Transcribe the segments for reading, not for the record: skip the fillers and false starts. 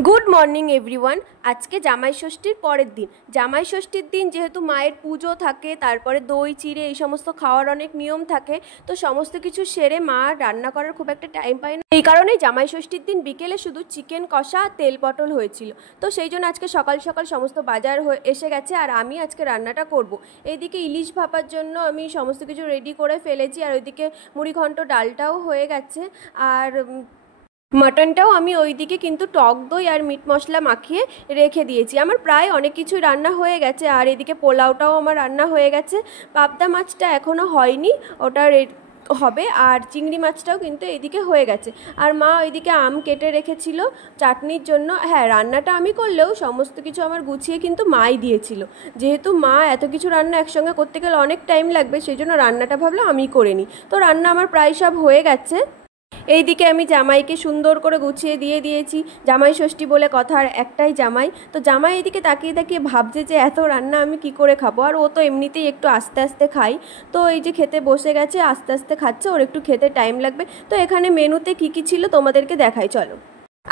Good morning everyone. आज के जामाई षष्ठीर परेर दिन। जामाई षष्ठीर दिन जेहेतु मायेर पुजो थाके, तारपरे दई चिड़े এই সমস্ত খাওয়ার অনেক নিয়ম থাকে, তো সমস্ত কিছু সেরে মা রান্না করার খুব একটা টাইম পায় না। এই কারণেই জামাই ষষ্ঠীর দিন বিকেলে শুধু চিকেন কষা তেল পটল হয়েছিল। তো সেই জন্য আজকে সকাল সকাল সমস্ত বাজার এসে গেছে আর আমি আজকে রান্নাটা করব। এইদিকে ইলিশ ভাপার জন্য আমি সমস্ত কিছু রেডি করে ফেলেছি আর ওইদিকে মুড়ি ঘন্ট ডালটাও হয়ে গেছে আর মাটনটাও আমি ওইদিকে কিন্তু টক দই আর মিট মশলা মাখিয়ে রেখে দিয়েছি। আমার প্রায় অনেক কিছু রান্না হয়ে গেছে আর এদিকে পোলাওটাও আমার রান্না হয়ে গেছে। পাবদা মাছটা এখনও হয়নি, ওটা হবে। আর চিংড়ি মাছটাও কিন্তু এদিকে হয়ে গেছে। আর মা ওইদিকে আম কেটে রেখেছিল চাটনির জন্য। হ্যাঁ, রান্নাটা আমি করলেও সমস্ত কিছু আমার গুছিয়ে কিন্তু মাই দিয়েছিল। যেহেতু মা এত কিছু রান্না একসঙ্গে করতে গেলে অনেক টাইম লাগবে, সেই জন্য রান্নাটা ভাবলাম আমি করে নিই। তো রান্না আমার প্রায় সব হয়ে গেছে। এইদিকে আমি জামাইকে সুন্দর করে গুছিয়ে দিয়ে দিয়েছি। জামাই ষষ্ঠী বলে কথা, আর একটাই জামাই। তো জামাই এদিকে তাকিয়ে তাকিয়ে ভাবছে যে এত রান্না আমি কি করে খাবো। আর ও তো এমনিতেই একটু আস্তে আস্তে খাই, তো এই যে খেতে বসে গেছে, আস্তে আস্তে খাচ্ছে, ওর একটু খেতে টাইম লাগবে। তো এখানে মেনুতে কি কি ছিল তোমাদেরকে দেখাই, চলো।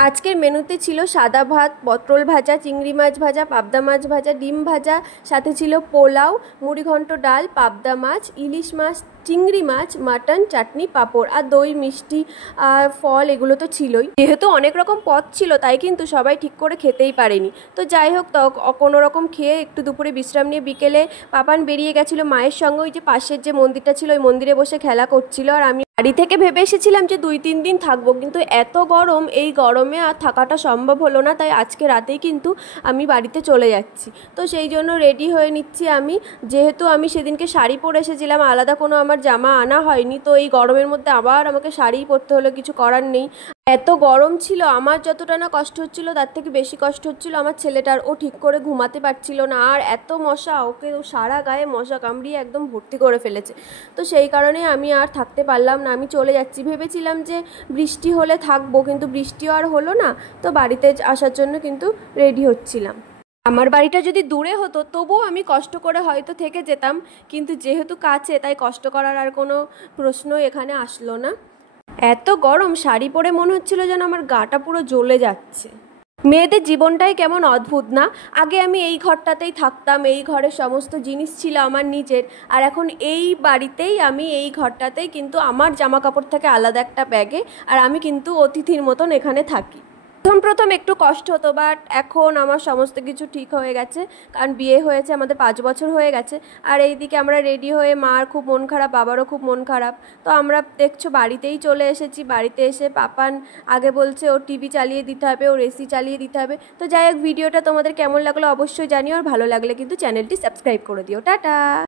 আজকের মেনুতে ছিল সাদা ভাত, পটল ভাজা, চিংড়ি মাছ ভাজা, পাবদা মাছ ভাজা, ডিম ভাজা, সাথে ছিল পোলাও, মুড়িঘণ্ট ডাল, পাবদা মাছ, ইলিশ মাছ, চিংড়ি মাছ, মাটন, চাটনি, পাঁপড় আর দই, মিষ্টি আর ফল, এগুলো তো ছিলই। যেহেতু অনেক রকম পদ ছিল তাই কিন্তু সবাই ঠিক করে খেতেই পারেনি। তো যাই হোক, কোনো রকম খেয়ে একটু দুপুরে বিশ্রাম নিয়ে বিকেলে পাপান বেরিয়ে গেছিলো মায়ের সঙ্গে। ওই যে পাশের যে মন্দিরটা ছিল ওই মন্দিরে বসে খেলা করছিল। আর আমি বাড়ি থেকে ভেবে এসেছিলাম যে 2-3 দিন থাকবো, কিন্তু এত গরম, এই গরমে আর থাকাটা সম্ভব হলো না। তাই আজকে রাতেই কিন্তু আমি বাড়িতে চলে যাচ্ছি। তো সেই জন্য রেডি হয়ে নিচ্ছি আমি। যেহেতু আমি সেদিনকে শাড়ি পরে এসেছিলাম, আলাদা কোনো আমার জামা আনা হয়নি, তো এই গরমের মধ্যে আবার আমাকে শাড়িই পরতে হলো, কিছু করার নেই। এত গরম ছিল, আমার যতটা না কষ্ট হচ্ছিল তার থেকে বেশি কষ্ট হচ্ছিল আমার ছেলেটার। ও ঠিক করে ঘুমাতে পারছিল না, আর এত মশা, ওকে ও সারা গায়ে মশা কামড়িয়ে একদম ভর্তি করে ফেলেছে। তো সেই কারণে আমি আর থাকতে পারলাম না, আমি চলে যাচ্ছি। ভেবেছিলাম যে বৃষ্টি হলে থাকবো, কিন্তু বৃষ্টিও আর হলো না। তো বাড়িতে আসার জন্য কিন্তু রেডি হচ্ছিলাম। আমার বাড়িটা যদি দূরে হতো তবুও আমি কষ্ট করে হয়তো থেকে যেতাম, কিন্তু যেহেতু কাছে তাই কষ্ট করার আর কোনো প্রশ্নই এখানে আসলো না। এত গরম, শাড়ি পরে মনে হচ্ছিল যেন আমার গাটা পুরো জ্বলে যাচ্ছে। মেয়েদের জীবনটাই কেমন অদ্ভুত না। আগে আমি এই ঘরটাতেই থাকতাম, এই ঘরের সমস্ত জিনিস ছিল আমার নিজের, আর এখন এই বাড়িতেই আমি এই ঘরটাতেই কিন্তু আমার জামা কাপড় থেকে আলাদা একটা ব্যাগে, আর আমি কিন্তু অতিথির মতন এখানে থাকি। প্রথম একটু কষ্ট হতো, বাট এখন আমার সমস্ত কিছু ঠিক হয়ে গেছে, কারণ বিয়ে হয়েছে আমাদের 5 বছর হয়ে গেছে। আর এইদিকে আমরা রেডি হয়ে, মার খুব মন খারাপ, বাবারও খুব মন খারাপ। তো আমরা দেখছো বাড়িতেই চলে এসেছি। বাড়িতে এসে পাপান আগে বলছে ওর টিভি চালিয়ে দিতে হবে, ওর এসি চালিয়ে দিতে হবে। তো যাই হোক, ভিডিওটা তোমাদের কেমন লাগলো অবশ্যই জানিও, আর ভালো লাগলে কিন্তু চ্যানেলটি সাবস্ক্রাইব করে দিও। টাটা।